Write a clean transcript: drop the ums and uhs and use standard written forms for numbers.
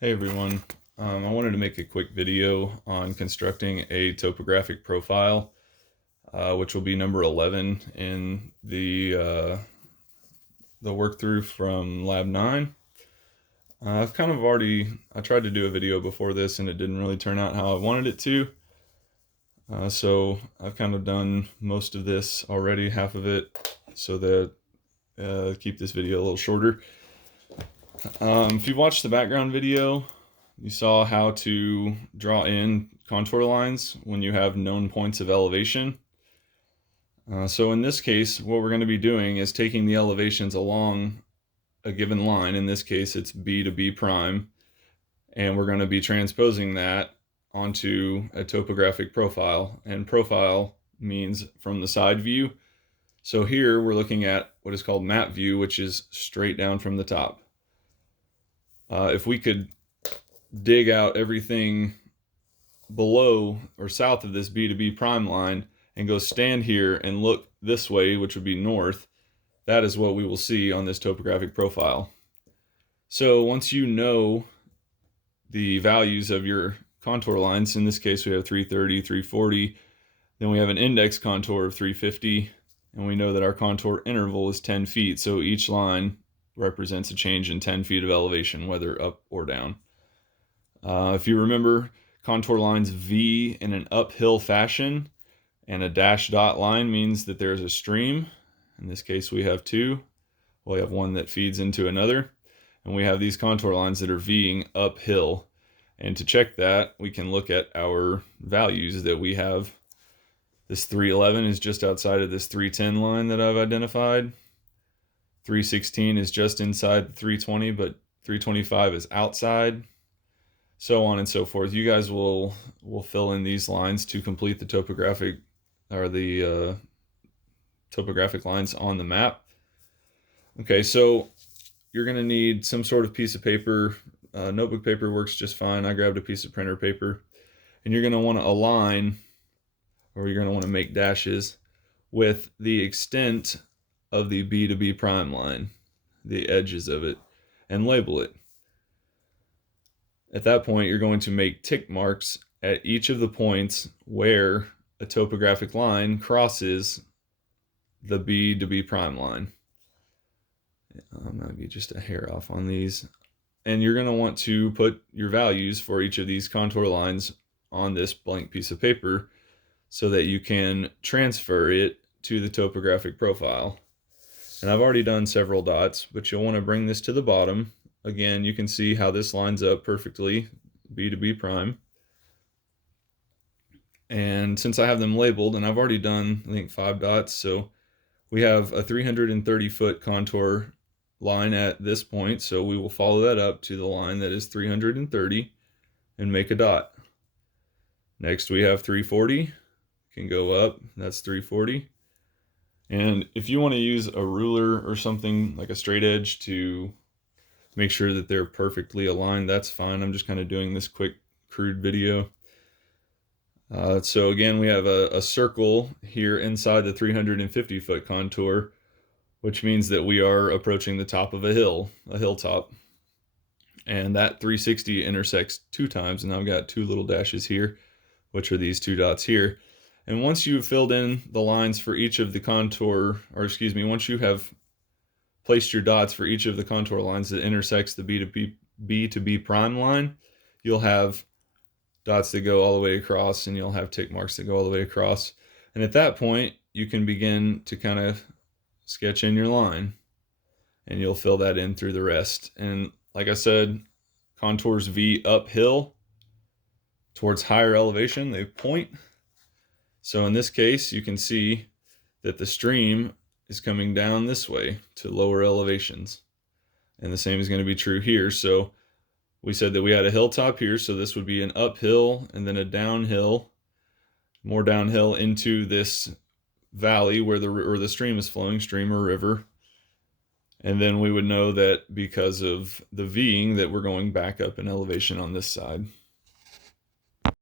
Hey everyone, I wanted to make a quick video on constructing a topographic profile, which will be number 11 in the work through from Lab 9. I tried to do a video before this and it didn't really turn out how I wanted it to. So I've kind of done most of this already, half of it, so that keep this video a little shorter. If you watched the background video, you saw how to draw in contour lines when you have known points of elevation. So in this case, what we're going to be doing is taking the elevations along a given line. In this case, it's B to B prime. And we're going to be transposing that onto a topographic profile. And profile means from the side view. So here we're looking at what is called map view, which is straight down from the top. If we could dig out everything below or south of this B to B prime line and go stand here and look this way, which would be north, that is what we will see on this topographic profile. So once you know the values of your contour lines, in this case we have 330, 340, then we have an index contour of 350, and we know that our contour interval is 10 feet, so each line represents a change in 10 feet of elevation, whether up or down. If you remember, contour lines V in an uphill fashion, and a dash dot line means that there's a stream. In this case, we have two. We have one that feeds into another, and we have these contour lines that are Ving uphill. And to check that, we can look at our values that we have. This 311 is just outside of this 310 line that I've identified. 316 is just inside the 320, but 325 is outside. So on and so forth. You guys will fill in these lines to complete the topographic topographic lines on the map. Okay, so you're going to need some sort of piece of paper. Notebook paper works just fine. I grabbed a piece of printer paper. And you're going to want to align, or you're going to want to make dashes with the extent of the B to B prime line, the edges of it, and label it. At that point, you're going to make tick marks at each of the points where a topographic line crosses the B to B prime line. Maybe just a hair off on these. And you're going to want to put your values for each of these contour lines on this blank piece of paper so that you can transfer it to the topographic profile. And I've already done several dots, but you'll want to bring this to the bottom. Again, you can see how this lines up perfectly, B to B prime. And since I have them labeled, and I've already done, I think, 5 dots, so we have a 330-foot contour line at this point, so we will follow that up to the line that is 330 and make a dot. Next, we have 340, can go up, that's 340. And if you want to use a ruler or something like a straight edge to make sure that they're perfectly aligned, that's fine. I'm just kind of doing this quick, crude video. So again, we have a circle here inside the 350-foot contour, which means that we are approaching the top of a hilltop. And that 360 intersects 2 times, and I've got 2 little dashes here, which are these 2 dots here. And once you've filled in the lines for each of the contour, or excuse me, once you have placed your dots for each of the contour lines that intersects the B to B prime line, you'll have dots that go all the way across, and you'll have tick marks that go all the way across. And at that point, you can begin to kind of sketch in your line, and you'll fill that in through the rest. And like I said, contours V uphill towards higher elevation, they point. So in this case, you can see that the stream is coming down this way to lower elevations. And the same is going to be true here. So we said that we had a hilltop here, so this would be an uphill and then a downhill, more downhill into this valley where the stream is flowing, stream or river. And then we would know that because of the Ving that we're going back up in elevation on this side.